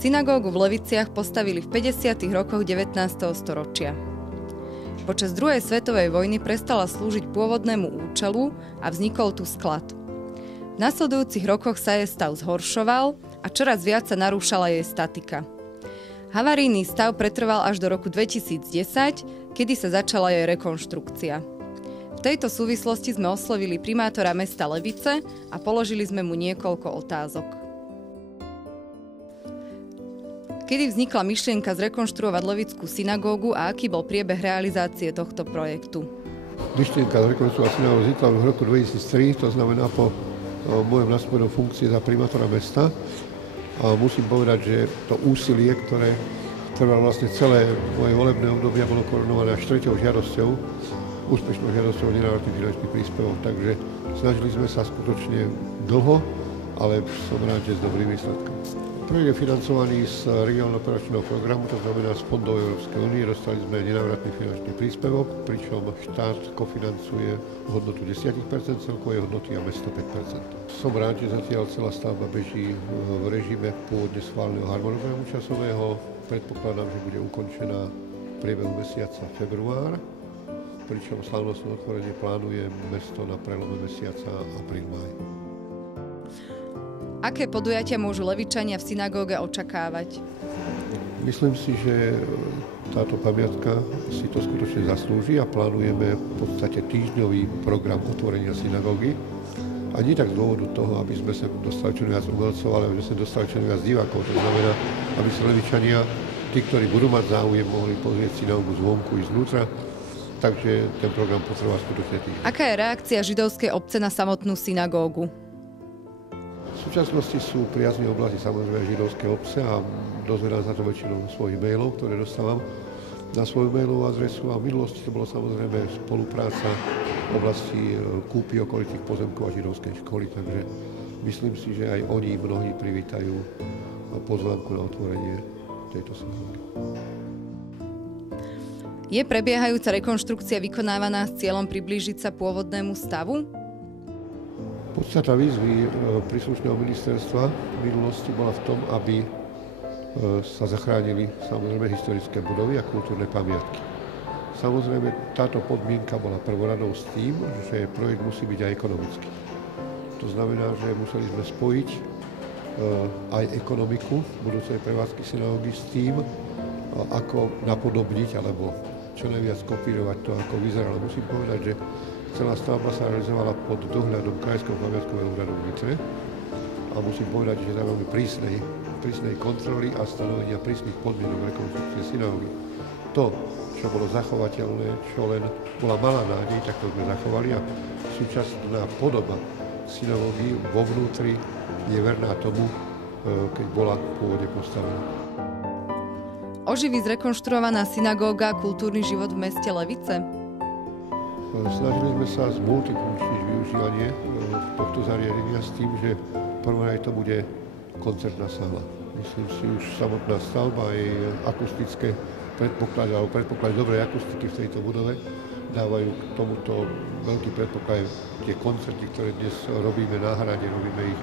Synagógu v Leviciach postavili v 50. rokoch 19. storočia. Počas druhej svetovej vojny prestala slúžiť pôvodnému účelu a vznikol tu sklad. V nasledujúcich rokoch sa jej stav zhoršoval a čoraz viac sa narúšala jej statika. Havarijný stav pretrval až do roku 2010, kedy sa začala jej rekonštrukcia. V tejto súvislosti sme oslovili primátora mesta Levice a položili sme mu niekoľko otázok. Kedy vznikla myšlienka zrekonštruovať Levickú synagógu a aký bol priebeh realizácie tohto projektu? Myšlienka zrekonštruovať synagógu vznikla v roku 2003, to znamená po mojom nastúpení funkcie za primátora mesta. A musím povedať, že to úsilie, ktoré trvalo vlastne celé moje volebné obdobie, bolo korunované až 3. žiadosťou, úspešnou žiadosťou o nenávratný finančný príspevok. Takže snažili sme sa skutočne dlho, ale som rád, že s dobrým výsledkom. Projekt je financovaný z regionálneho operačného programu, to znamená z fondov Európskej únie. Dostali sme nenávratný finančný príspevok, pričom štát kofinancuje hodnotu 10%, celkovej hodnoty a mesto 5%. Som rád, že zatiaľ celá stavba beží v režime pôvodne schváleného harmonogramu časového. Predpokladám, že bude ukončená v priebehu mesiaca február, pričom slávnostné otvorenie plánuje mesto na prelome mesiaca apríl-máj. Aké podujatia môžu Levičania v synagóge očakávať? Myslím si, že táto pamiatka si to skutočne zaslúži a plánujeme v podstate týždňový program otvorenia synagógy. A nie tak z dôvodu toho, aby sme sa dostali čo viac umelcov, ale aby sme sa dostali čo viac divákov. To znamená, aby sa Levičania, tí, ktorí budú mať záujem, mohli pozrieť synagógu zvonku i znútra. Takže ten program potrvá skutočne týždeň. Aká je reakcia židovskej obce na samotnú synagógu? V súčasnosti sú priaznivé oblasti samozrejme židovské obce a dozvedám sa to väčšinou svojich mailov, ktoré dostávam na svoju mailovú adresu a v minulosti to bolo samozrejme spolupráca v oblasti kúpy okolitých pozemkov a židovskej školy, takže myslím si, že aj oni mnohí privítajú pozvánku na otvorenie tejto synagógy. Je prebiehajúca rekonštrukcia vykonávaná s cieľom priblížiť sa pôvodnému stavu? Podstata výzvy príslušného ministerstva v minulosti bola v tom, aby sa zachránili samozrejme historické budovy a kultúrne pamiatky. Samozrejme táto podmienka bola prvoradou s tým, že projekt musí byť aj ekonomický. To znamená, že museli sme spojiť aj ekonomiku budúcej prevádzky synagógy s tým, ako napodobniť alebo čo najviac kopírovať to, ako vyzeralo. Musím povedať, že celá stavba sa realizovala pod dohľadom Krajského pamiatkového úradu v Nitre a musím povedať, že za veľmi prísnej kontroly a stanovenia prísnych podmienok rekonštrukcie synagógy. To, čo bolo zachovateľné, čo len bola malá nádej, tak to sme zachovali a súčasná podoba synagógy vo vnútri je verná tomu, keď bola pôvodne postavená. Oživí zrekonštruovaná synagóga kultúrny život v meste Levice? Snažili sme sa zmultifunkčniť využívanie tohto zariadenia s tým, že prvom rade to bude koncertná sála. Myslím si, už samotná stavba aj akustické predpoklady alebo predpoklady dobrej akustiky v tejto budove dávajú k tomuto veľký predpoklad. Tie koncerty, ktoré dnes robíme na hrade, robíme ich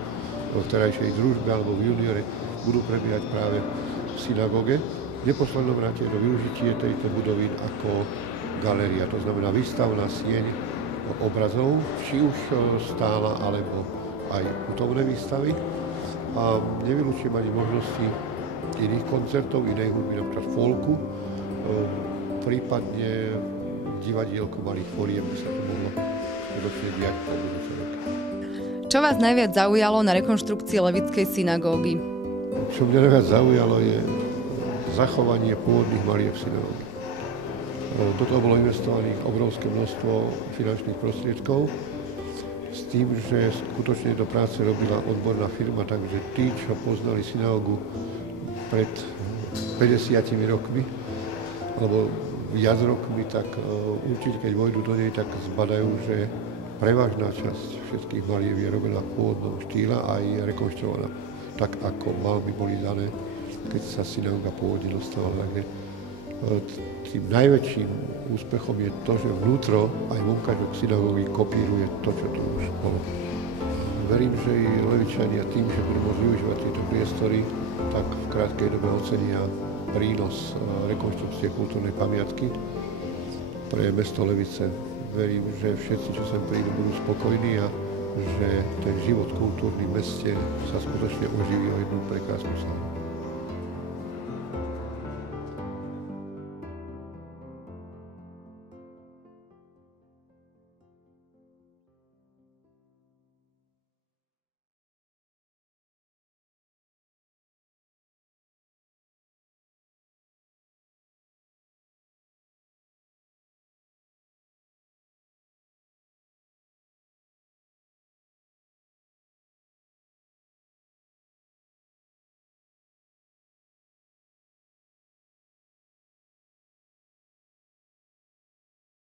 v terajšej družbe alebo v juniore, budú prebiehať práve v synagóge. V neposlednom rade do využitie tejto budovy ako galéria, to znamená výstavná sieň obrazov, či už stála, alebo aj putovné výstavy. A nevylúčim ani možnosti iných koncertov, inej hudby, napríklad folku, prípadne divadielko malých foriem, by sa to mohlo skutočne diať po budúce roky. Čo vás najviac zaujalo na rekonštrukcii Levickej synagógy? Čo mňa najviac zaujalo je zachovanie pôvodných malieb synagógy. Do toho bolo investovaných obrovské množstvo finančných prostriedkov s tým, že skutočne do práce robila odborná firma, takže tí, čo poznali synagógu pred 50 rokmi alebo viac rokmi, tak určite, keď vojdu do nej, tak zbadajú, že prevažná časť všetkých malieb je robená v pôvodnom štýle a je rekonštruovaná tak, ako malby boli dané, keď sa synagóga pôvodne dostala. Takže tým najväčším úspechom je to, že vnútro aj vonkajšok synagógy kopíruje to, čo tu už bolo v Verím, že i Levičania tým, že budú môcť využívať tieto priestory, tak v krátkej dobe ocenia prínos rekonštrukcie kultúrnej pamiatky pre mesto Levice. Verím, že všetci, čo sem prídu, budú spokojní a že ten život kultúrny v meste sa skutočne oživí o jednu prekrásnu sálu.